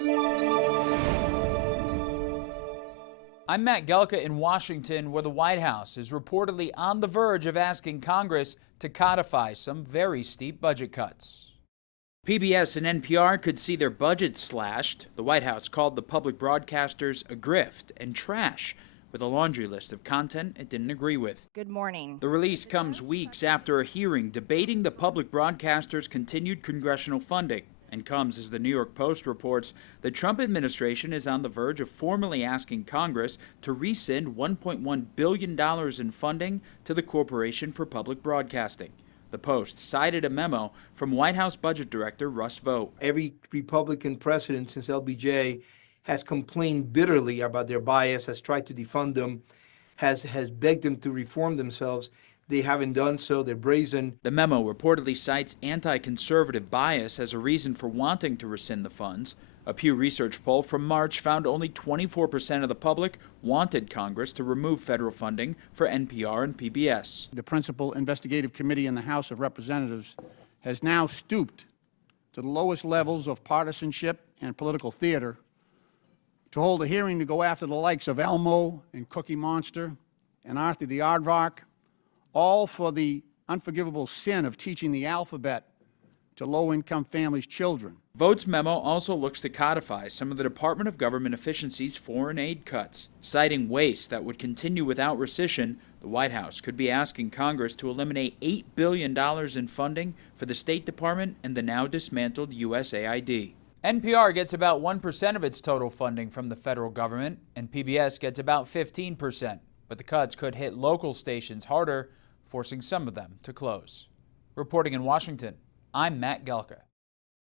I'm Matt Gelka in Washington, where the White House is reportedly on the verge of asking Congress to codify some very steep budget cuts. PBS and NPR could see their budgets slashed. The White House called the public broadcasters a grift and trash, with a laundry list of content it didn't agree with. Good morning. The release comes weeks after a hearing debating the public broadcasters' continued congressional funding, and comes as the New York Post reports the Trump administration is on the verge of formally asking Congress to rescind $1.1 billion in funding to the Corporation for Public Broadcasting. The Post cited a memo from White House Budget Director Russ Vought. Every Republican president since LBJ has complained bitterly about their bias, has tried to defund them, has begged them to reform themselves. They haven't done so. They're brazen. The memo reportedly cites anti-conservative bias as a reason for wanting to rescind the funds. A Pew Research poll from March found only 24% of the public wanted Congress to remove federal funding for NPR and PBS. The principal investigative committee in the House of Representatives has now stooped to the lowest levels of partisanship and political theater to hold a hearing to go after the likes of Elmo and Cookie Monster and Arthur the Aardvark, all for the unforgivable sin of teaching the alphabet to low-income families' children. Vought's memo also looks to codify some of the Department of Government Efficiency's foreign aid cuts. Citing waste that would continue without rescission, the White House could be asking Congress to eliminate $8 billion in funding for the State Department and the now dismantled USAID. NPR gets about 1% of its total funding from the federal government, and PBS gets about 15%. But the cuts could hit local stations harder, forcing some of them to close. Reporting in Washington, I'm Matt Gelka.